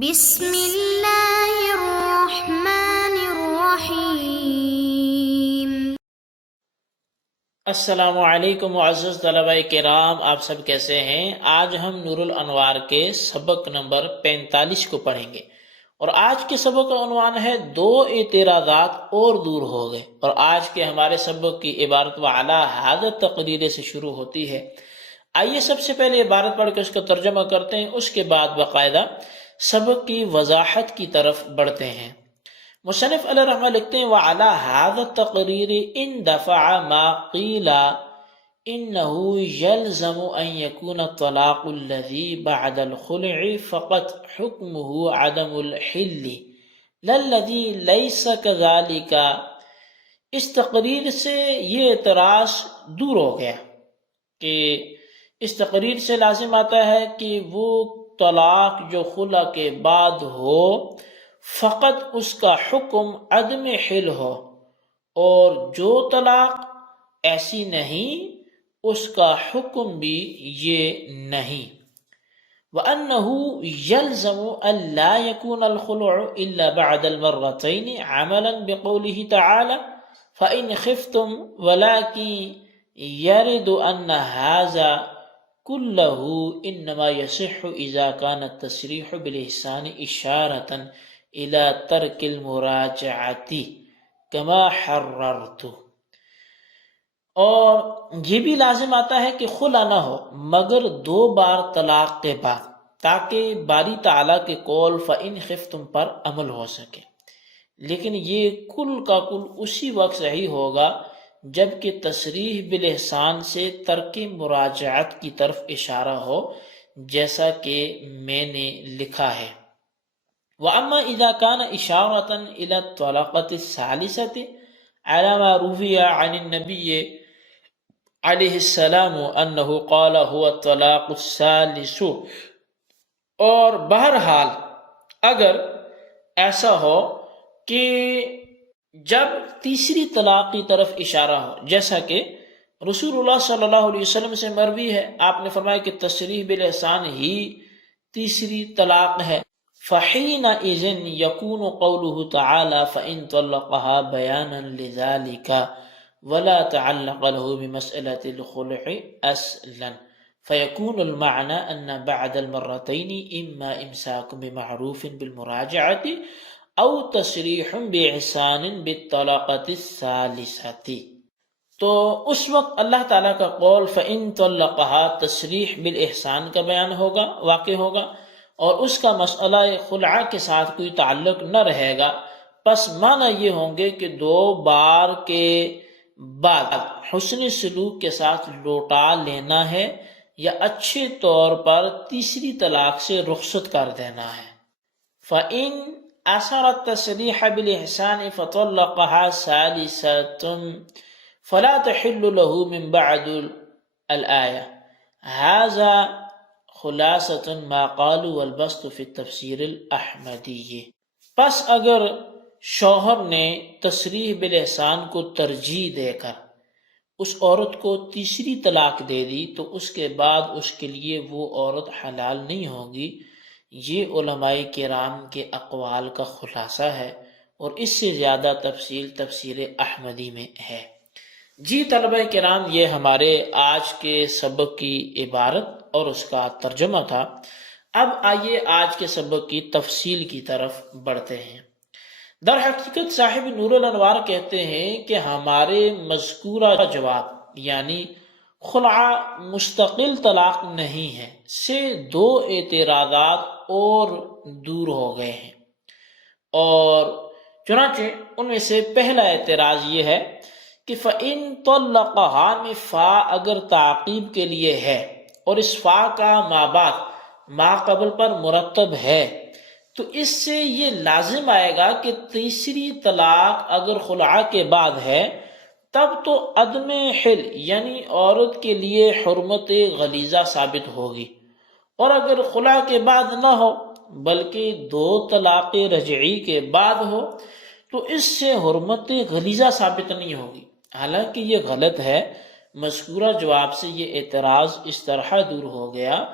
بسم اللہ الرحمن الرحیم۔ السلام علیکم معزز طلبہ کرام، آپ سب کیسے ہیں؟ آج ہم نور الانوار کے سبق نمبر 45 کو پڑھیں گے، اور آج کے سبق کا عنوان ہے دو اعتراضات اور دور ہو گئے۔ اور آج کے ہمارے سبق کی عبارت وعلی ھذا تقریر سے شروع ہوتی ہے۔ آئیے سب سے پہلے عبارت پڑھ کے اس کا ترجمہ کرتے ہیں، اس کے بعد باقاعدہ سبق کی وضاحت کی طرف بڑھتے ہیں۔ مصنف علیہ رحمہ لکھتے ہیں وعلی ھذا التقریر ان دفع ما قیل انه يلزم ان يكون الطلاق الذي بعد الخلع فقط حكمه عدم الحل لا الذي ليس كذلك۔ اس تقریر سے یہ اعتراض دور ہو گیا کہ اس تقریر سے لازم آتا ہے کہ وہ طلاق جو خلع کے بعد ہو فقط اس کا حکم عدم حل ہو، اور جو طلاق ایسی نہیں اس کا حکم بھی یہ نہیں۔ وَأَنَّهُ يَلْزَمُ أَن لَا يَكُونَ الْخُلُعُ إِلَّا بَعْدَ الْمَرَّتَيْنِ عَمَلًا بِقَوْلِهِ تَعَالَى فَإِنْ خِفْتُمْ وَلَكِنْ يَرِدُ أَنَّ هَذَا كُلَّهُ إِنَّمَا يَصِحُّ إِذَا كَانَ التَّصْرِيحُ بِالْإِحْسَانِ إِشَارَةً إِلَى تَرْكِ الْمُرَاجَعَةِ كَمَا حَرَّرْتُ۔ اور یہ بھی لازم آتا ہے کہ خلع نہ ہو مگر 2 بار طلاق کے بعد، تاکہ باری تعالیٰ کے قول فَإِنْ خِفْتُم پر عمل ہو سکے۔ لیکن یہ کل کا کل اسی وقت صحیح ہوگا جبکہ تصریح بالاحسان سے ترک مراجعت کی طرف اشارہ ہو، جیسا کہ میں نے لکھا ہے۔ وَأَمَّا إِذَا كَانَ إِشَارَةً إِلَى الطَّلَقَةِ الثَّالِثَةِ عَلَى مَا رُوِيَ عَنِ النَّبِيِّ علیہ السلام انہ قال هو الطلاق الثالث۔ اور بہرحال اگر ایسا ہو کہ جب تیسری طلاق کی طرف اشارہ ہو، جیسا کہ رسول اللہ صلی اللہ علیہ وسلم سے مروی ہے، آپ نے فرمایا کہ تصریح بالاحسان ہی تیسری طلاق ہے، فحینئذ یکون قولہ تعالی فإن طلقها بیانا لذلك ولا تعلق له بمسألة الخلع أصلا فيكون المعنى أن بعد المرتين إما إمساك بمعروف بالمراجعة أو تصريح بإحسان بالطلاقة الثالثة۔ تو اس وقت اللہ تعالیٰ کا قول فإن طلقها تصریح بالإحسان کا بیان ہوگا، واقع ہوگا، اور اس کا مسئلہ خلع کے ساتھ کوئی تعلق نہ رہے گا، پس معنی یہ ہوں گے کہ 2 بار کے بعد حسن سلوک کے ساتھ لوٹا لینا ہے یا اچھے طور پر تیسری طلاق سے رخصت کر دینا ہے۔ فَإِنْ أَثَرَ التَّصْرِيحَ بِالْإِحْسَانِ فَطَلَّقَهَا ثَالِثَةً فَلَا تَحِلُّ لَهُ مِنْ بَعْدُ الْآيَةِ۔ هذا خلاصة ما قالوا والبسط في التفسير الأحمدي۔ پس اگر شوہر نے تصریح بالاحسان کو ترجیح دے کر اس عورت کو تیسری طلاق دے دی تو اس کے بعد اس کے لیے وہ عورت حلال نہیں ہوگی۔ یہ علماء کرام کے اقوال کا خلاصہ ہے، اور اس سے زیادہ تفصیل تفسیر احمدی میں ہے۔ جی طلبہ کرام، یہ ہمارے آج کے سبق کی عبارت اور اس کا ترجمہ تھا۔ اب آئیے آج کے سبق کی تفصیل کی طرف بڑھتے ہیں۔ در حقیقت صاحب نور الانوار کہتے ہیں کہ ہمارے مذکورہ جواب یعنی خلع مستقل طلاق نہیں ہے سے 2 اعتراضات اور دور ہو گئے ہیں، اور چنانچہ ان میں سے پہلا اعتراض یہ ہے کہ فَإِن طَلَّقَهَا میں فا اگر تعقیب کے لیے ہے اور اس فا کا ما بعد ما قبل پر مرتب ہے تو اس سے یہ لازم آئے گا کہ تیسری طلاق اگر خلع کے بعد ہے تب تو عدم حل یعنی عورت کے لیے حرمت غلیظہ ثابت ہوگی، اور اگر خلع کے بعد نہ ہو بلکہ 2 طلاق رجعی کے بعد ہو تو اس سے حرمت غلیظہ ثابت نہیں ہوگی۔ حالانکہ یہ غلط ہے۔ مذکورہ جواب سے یہ اعتراض اس طرح دور ہو گیا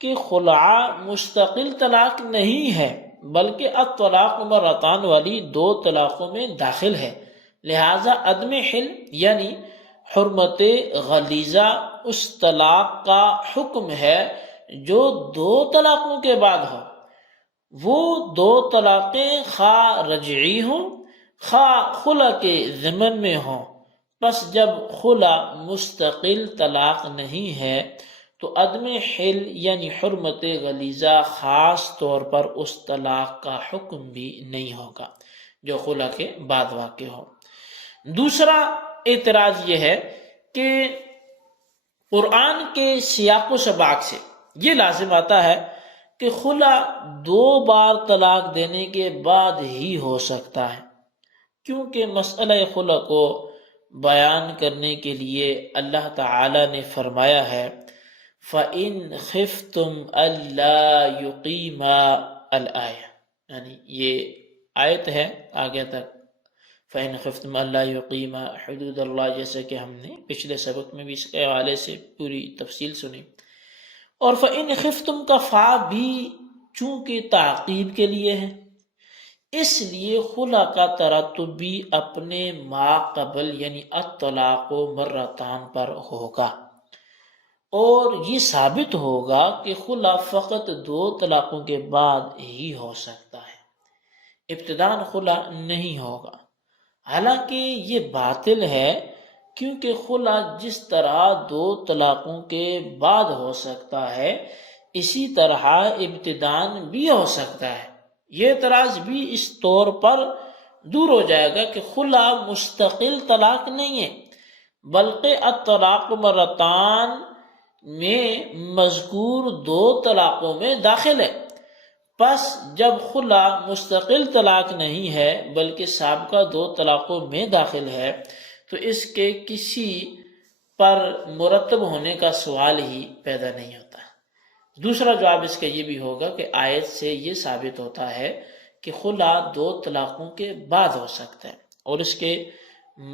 کہ خلع مستقل طلاق نہیں ہے، بلکہ الطلاق مرتان والی 2 طلاقوں میں داخل ہے، لہٰذا عدم حل یعنی حرمت غلیظہ اس طلاق کا حکم ہے جو 2 طلاقوں کے بعد ہو۔ وہ 2 طلاقیں خواہ رجعی ہوں خواہ خلا کے ضمن میں ہوں۔ پس جب خلا مستقل طلاق نہیں ہے تو عدم حل یعنی حرمت غلیظہ خاص طور پر اس طلاق کا حکم بھی نہیں ہوگا جو خلا کے بعد واقع ہو۔ دوسرا اعتراض یہ ہے کہ قرآن کے سیاق و سباق سے یہ لازم آتا ہے کہ خلا 2 بار طلاق دینے کے بعد ہی ہو سکتا ہے، کیونکہ مسئلہ خلا کو بیان کرنے کے لیے اللہ تعالی نے فرمایا ہے فَإِنْ خِفْتُمْ أَلَّا يُقِيمَا الآیہ، یعنی یہ آیت ہے آگے تک فَإِنْ خِفْتُمْ أَلَّا يُقِيمَا حدود اللہ، جیسے کہ ہم نے پچھلے سبق میں بھی اس کے حوالے سے پوری تفصیل سنی۔ اور فَإِنْ خِفْتُمْ کا فا بھی چونکہ تعقیب کے لیے ہے، اس لیے خلا کا ترتب بھی اپنے ما قبل یعنی الطلاق مرتان پر ہوگا، اور یہ ثابت ہوگا کہ خلا فقط 2 طلاقوں کے بعد ہی ہو سکتا ہے، ابتداً خلا نہیں ہوگا۔ حالانکہ یہ باطل ہے، کیونکہ خلا جس طرح 2 طلاقوں کے بعد ہو سکتا ہے اسی طرح ابتداً بھی ہو سکتا ہے۔ یہ اعتراض بھی اس طور پر دور ہو جائے گا کہ خلا مستقل طلاق نہیں ہے، بلکہ الطلاق مرتان میں مذکور 2 طلاقوں میں داخل ہے۔ پس جب خلا مستقل طلاق نہیں ہے بلکہ سابقہ 2 طلاقوں میں داخل ہے تو اس کے کسی پر مرتب ہونے کا سوال ہی پیدا نہیں ہوتا۔ دوسرا جواب اس کا یہ بھی ہوگا کہ آیت سے یہ ثابت ہوتا ہے کہ خلا 2 طلاقوں کے بعد ہو سکتا ہے، اور اس کے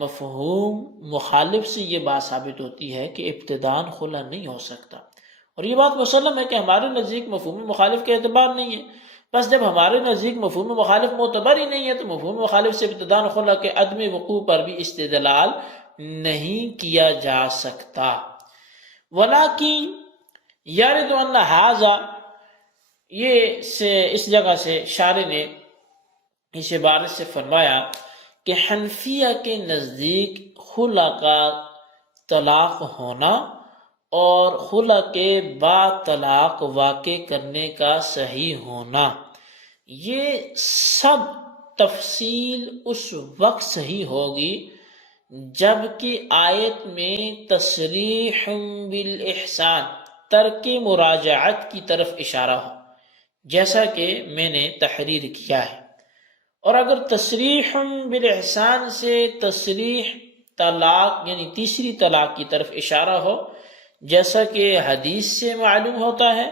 مفہوم مخالف سے یہ بات ثابت ہوتی ہے کہ ابتداً خلا نہیں ہو سکتا، اور یہ بات مسلم ہے کہ ہمارے نزدیک مفہوم مخالف کے اعتبار نہیں ہے۔ بس جب ہمارے نزدیک مفہوم مخالف معتبر ہی نہیں ہے تو مفہوم مخالف سے ابتداً خلا کے عدم وقوع پر بھی استدلال نہیں کیا جا سکتا۔ ولیکن یارد ان ھذا، یہ اس جگہ سے شارح نے اس عبارت سے فرمایا کہ حنفیہ کے نزدیک خلا کا طلاق ہونا اور خلا کے بعد طلاق واقع کرنے کا صحیح ہونا، یہ سب تفصیل اس وقت صحیح ہوگی جب کہ آیت میں تصریح بالاحسان ترک مراجعت کی طرف اشارہ ہو، جیسا کہ میں نے تحریر کیا ہے۔ اور اگر تصریح بالاحسان سے تصریح طلاق یعنی تیسری طلاق کی طرف اشارہ ہو، جیسا کہ حدیث سے معلوم ہوتا ہے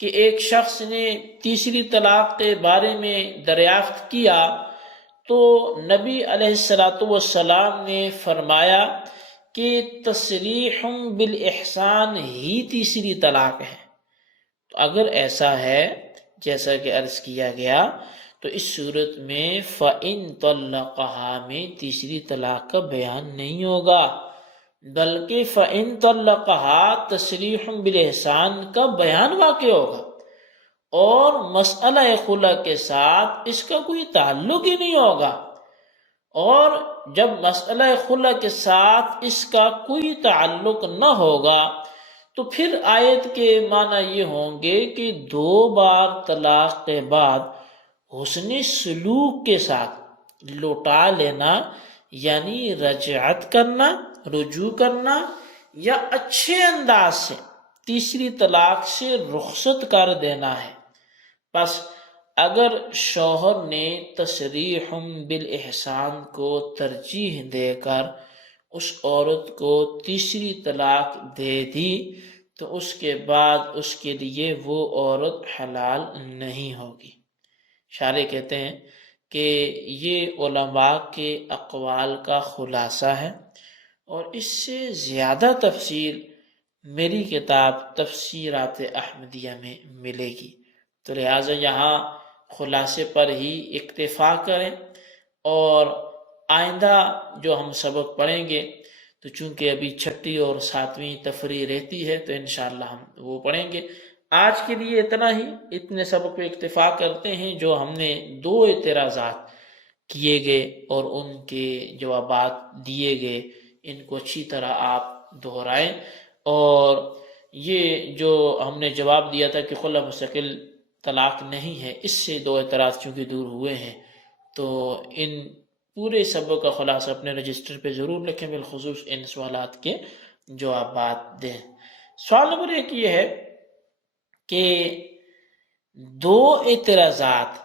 کہ ایک شخص نے تیسری طلاق کے بارے میں دریافت کیا تو نبی علیہ السلام نے فرمایا کہ تصریح بالاحسان ہی تیسری طلاق ہے۔ تو اگر ایسا ہے جیسا کہ عرض کیا گیا تو اس صورت میں فَإِن طَلَّقَهَا میں تیسری طلاق کا بیان نہیں ہوگا، بلکہ فَإِن طَلَّقَهَا تصریح بالاحسان کا بیان واقع ہوگا، اور مسئلہ خلا کے ساتھ اس کا کوئی تعلق ہی نہیں ہوگا۔ اور جب مسئلہ خلا کے ساتھ اس کا کوئی تعلق نہ ہوگا تو پھر آیت کے معنی یہ ہوں گے کہ 2 بار طلاق کے بعد حسن سلوک کے ساتھ لوٹا لینا یعنی رجعت کرنا، رجوع کرنا، یا اچھے انداز سے تیسری طلاق سے رخصت کر دینا ہے۔ پس اگر شوہر نے تصریح بالاحسان کو ترجیح دے کر اس عورت کو تیسری طلاق دے دی تو اس کے بعد اس کے لیے وہ عورت حلال نہیں ہوگی۔ شارح کہتے ہیں کہ یہ علماء کے اقوال کا خلاصہ ہے، اور اس سے زیادہ تفصیل میری کتاب تفسیرات احمدیہ میں ملے گی، تو لہٰذا یہاں خلاصے پر ہی اکتفا کریں، اور آئندہ جو ہم سبق پڑھیں گے تو چونکہ ابھی چھٹی اور ساتویں تفریح رہتی ہے تو انشاءاللہ ہم وہ پڑھیں گے۔ آج کے لیے اتنا ہی، اتنے سبق پہ اکتفا کرتے ہیں۔ جو ہم نے 2 اعتراضات کیے گئے اور ان کے جوابات دیے گئے، ان کو اچھی طرح آپ دہرائیں، اور یہ جو ہم نے جواب دیا تھا کہ خلا مستقل طلاق نہیں ہے، اس سے 2 اعتراض چونکہ دور ہوئے ہیں، تو ان پورے سبق کا خلاصہ اپنے رجسٹر پہ ضرور لکھیں، بالخصوص ان سوالات کے جوابات دیں۔ سوال نمبر 1 یہ ہے کہ 2 اعتراضات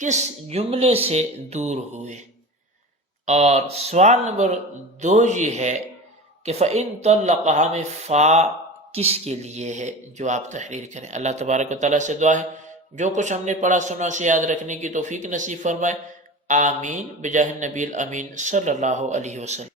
کس جملے سے دور ہوئے، اور سوال نمبر 2 یہ ہے کہ فَإِن طَلَّقَهَا میں فا کس کے لیے ہے، جو آپ تحریر کریں۔ اللہ تبارک و تعالیٰ سے دعا ہے جو کچھ ہم نے پڑھا سنا اسے یاد رکھنے کی توفیق نصیب فرمائے، آمین بجاہ النبی الامین صلی اللہ علیہ وسلم۔